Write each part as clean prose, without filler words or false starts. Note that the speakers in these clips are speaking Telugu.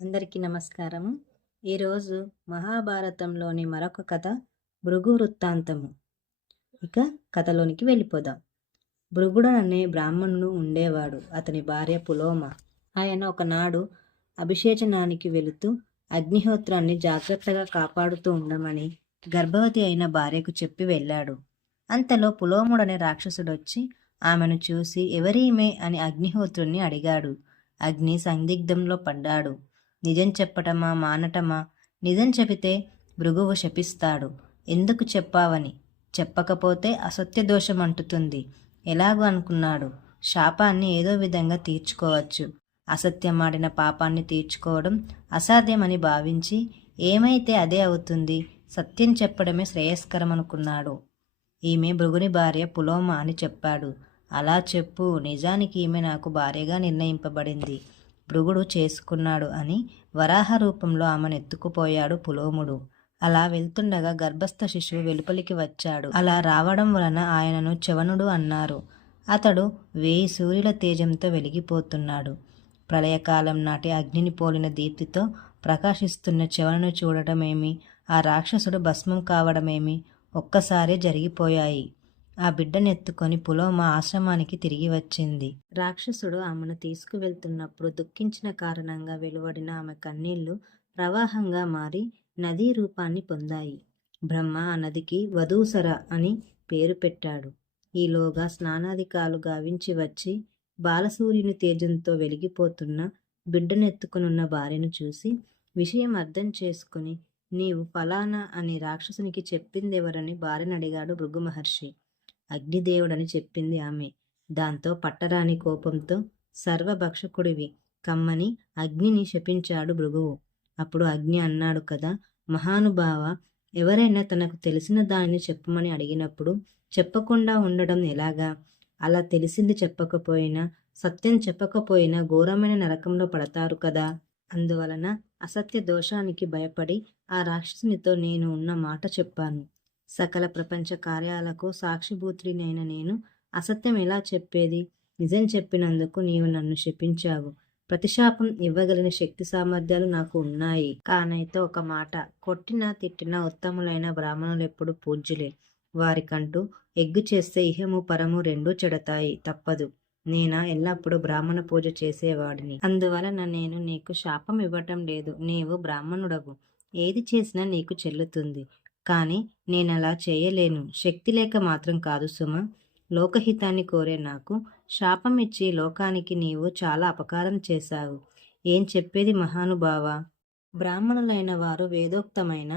అందరికీ నమస్కారము. ఈరోజు మహాభారతంలోని మరొక కథ భృగు వృత్తాంతము. ఇక కథలోనికి వెళ్ళిపోదాం. భృగుడు అనే బ్రాహ్మణుడు ఉండేవాడు. అతని భార్య పులోమ. ఆయన ఒకనాడు అభిషేచనానికి వెళుతూ అగ్నిహోత్రాన్ని జాగ్రత్తగా కాపాడుతూ ఉండమని గర్భవతి అయిన భార్యకు చెప్పి వెళ్ళాడు. అంతలో పులోముడనే రాక్షసుడొచ్చి ఆమెను చూసి ఎవరీమే అని అగ్నిహోత్రుణ్ణి అడిగాడు. అగ్ని సందిగ్ధంలో పడ్డాడు. నిజం చెప్పటమా మానటమా? నిజం చెబితే భృగువు శపిస్తాడు. ఎందుకు చెప్పావని. చెప్పకపోతే అసత్య దోషం అంటుతుంది. ఎలాగూ అనుకున్నాడు. శాపాన్ని ఏదో విధంగా తీర్చుకోవచ్చు. అసత్యమాడిన పాపాన్ని తీర్చుకోవడం అసాధ్యమని భావించి ఏమైతే అదే అవుతుంది, సత్యం చెప్పడమే శ్రేయస్కరం అనుకున్నాడు. ఈమె భృగుని భార్య పులోమ అని చెప్పాడు. అలా చెప్పు, నిజానికి ఈమె నాకు భార్యగా నిర్ణయింపబడింది. భృగుడు చేసుకున్నాడు అని వరాహ రూపంలో ఆమెను ఎత్తుకుపోయాడు పులోముడు. అలా వెళ్తుండగా గర్భస్థ శిశువు వెలుపలికి వచ్చాడు. అలా రావడం వలన ఆయనను చవనుడు అన్నారు. అతడు 1000 సూర్యుల తేజంతో వెలిగిపోతున్నాడు. ప్రళయకాలం నాటి అగ్నిని పోలిన దీప్తితో ప్రకాశిస్తున్న చవనును చూడటమేమి, ఆ రాక్షసుడు భస్మం కావడమేమి ఒక్కసారే జరిగిపోయాయి. ఆ బిడ్డనెత్తుకొని పులోమ ఆశ్రమానికి తిరిగి వచ్చింది. రాక్షసుడు ఆమెను తీసుకువెళ్తున్నప్పుడు దుఃఖించిన కారణంగా వెలువడిన ఆమె కన్నీళ్లు ప్రవాహంగా మారి నదీ రూపాన్ని పొందాయి. బ్రహ్మ ఆ నదికి వధూసర అని పేరు పెట్టాడు. ఈలోగా స్నానాధికాలు గావించి వచ్చి బాలసూర్యుని తేజంతో వెలిగిపోతున్న బిడ్డనెత్తుకునున్న భార్యను చూసి విషయం అర్థం చేసుకుని నీవు ఫలానా అని రాక్షసునికి చెప్పిందెవరని భార్యను అడిగాడు భృగు మహర్షి. అగ్నిదేవుడని చెప్పింది ఆమె. దాంతో పట్టరాని కోపంతో సర్వభక్షకుడివి కమ్మని అగ్నిని శపించాడు భృగువు. అప్పుడు అగ్ని అన్నాడు కదా, మహానుభావ, ఎవరైనా తనకు తెలిసిన దానిని చెప్పమని అడిగినప్పుడు చెప్పకుండా ఉండడం ఎలాగా? అలా తెలిసింది చెప్పకపోయినా, సత్యం చెప్పకపోయినా ఘోరమైన నరకంలో పడతారు కదా. అందువలన అసత్య దోషానికి భయపడి ఆ రాక్షసునితో నేను ఉన్న మాట చెప్పాను. సకల ప్రపంచ కార్యాలకు సాక్షిభూతుడినైన నేను అసత్యం ఎలా చెప్పేది? నిజం చెప్పినందుకు నీవు నన్ను శపించావు. ప్రతిశాపం ఇవ్వగలిగిన శక్తి సామర్థ్యాలు నాకు ఉన్నాయి. కానైతే ఒక మాట, కొట్టినా తిట్టినా ఉత్తములైన బ్రాహ్మణులు ఎప్పుడు పూజ్యులే. వారికంటూ ఎగ్గు చేస్తే ఇహము పరము రెండూ చెడతాయి, తప్పదు. నేనా ఎల్లప్పుడూ బ్రాహ్మణ పూజ చేసేవాడిని. అందువలన నేను నీకు శాపం ఇవ్వటం లేదు. నీవు బ్రాహ్మణుడవు, ఏది చేసినా నీకు చెల్లుతుంది. కానీ నేనలా చేయలేను. శక్తి లేక మాత్రం కాదు సుమ. లోకహితాన్ని కోరే నాకు శాపం ఇచ్చి లోకానికి నీవు చాలా అపకారం చేశావు. ఏం చెప్పేది మహానుభావ? బ్రాహ్మణులైన వారు వేదోక్తమైన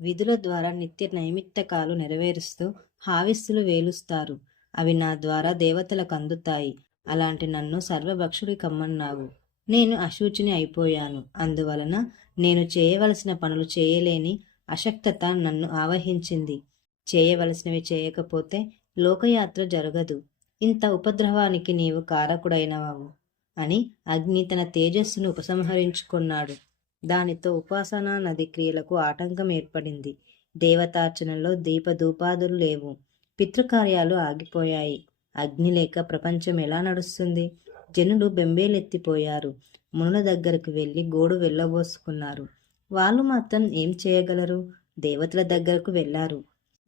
విధుల ద్వారా నిత్య నైమిత్తకాలు నెరవేరుస్తూ హావిస్సులు వేలుస్తారు. అవి నా ద్వారా దేవతలకు అందుతాయి. అలాంటి నన్ను సర్వభక్షుడి కమ్మన్నావు. నేను అశూచిని అయిపోయాను. అందువలన నేను చేయవలసిన పనులు చేయలేని అశక్తత నన్ను ఆవహించింది. చేయవలసినవి చేయకపోతే లోకయాత్ర జరగదు. ఇంత ఉపద్రవానికి నీవు కారకుడైనవావు అని అగ్ని తన తేజస్సును ఉపసంహరించుకున్నాడు. దానితో ఉపాసనా నది క్రియలకు ఆటంకం ఏర్పడింది. దేవతార్చనలో దీపధూపాదులు లేవు. పితృకార్యాలు ఆగిపోయాయి. అగ్ని లేక ప్రపంచం ఎలా నడుస్తుంది? జనులు బెంబేలెత్తిపోయారు. మునుల దగ్గరకు వెళ్ళి గోడు వెళ్ళబోసుకున్నారు. వాళ్ళు మాత్రం ఏం చేయగలరు? దేవతల దగ్గరకు వెళ్లారు.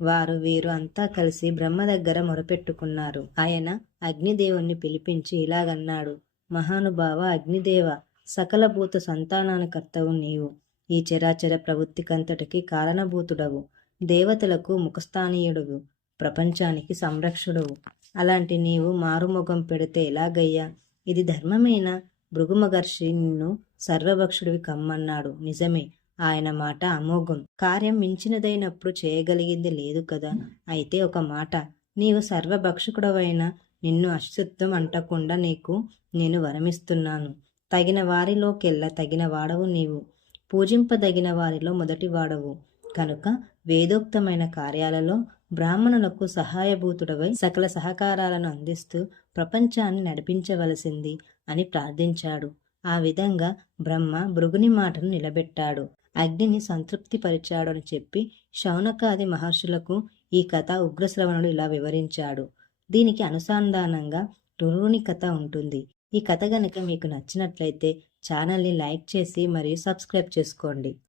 వారు వీరు అంతా కలిసి బ్రహ్మ దగ్గర మొరపెట్టుకున్నారు. ఆయన అగ్నిదేవుణ్ణి పిలిపించి ఇలాగన్నాడు. మహానుభావ అగ్నిదేవ, సకల భూత సంతానానికర్తవు నీవు. ఈ చరాచర ప్రవృత్తికంతటికి కారణభూతుడవు. దేవతలకు ముఖస్థానీయుడువు, ప్రపంచానికి సంరక్షుడవు. అలాంటి నీవు మారుముఖం పెడితే ఎలాగయ్యా? ఇది ధర్మమేనా? భృగుమహర్షి నిన్ను సర్వభక్షుడివి కమ్మన్నాడు. నిజమే, ఆయన మాట అమోఘం. కార్యం మించినదైనప్పుడు చేయగలిగింది లేదు కదా. అయితే ఒక మాట, నీవు సర్వభక్షకుడవైన నిన్ను అశుద్ధం అంటకుండా నీకు నేను వరమిస్తున్నాను. తగిన వారిలోకెల్లా తగిన వాడవు నీవు. పూజింపదగిన వారిలో మొదటి వాడవు కనుక వేదోక్తమైన కార్యాలలో బ్రాహ్మణులకు సహాయభూతుడవై సకల సహకారాలను అందిస్తూ ప్రపంచాన్ని నడిపించవలసింది అని ప్రార్థించాడు. ఆ విధంగా బ్రహ్మ భృగుని మాటను నిలబెట్టాడు. అగ్నిని సంతృప్తిపరిచాడు అని చెప్పి శౌనకాది మహర్షులకు ఈ కథ ఉగ్రశ్రవణుడు ఇలా వివరించాడు. దీనికి అనుసంధానంగా రురుని కథ ఉంటుంది. ఈ కథ గనుక మీకు నచ్చినట్లయితే ఛానల్ని లైక్ చేసి మరియు సబ్స్క్రైబ్ చేసుకోండి.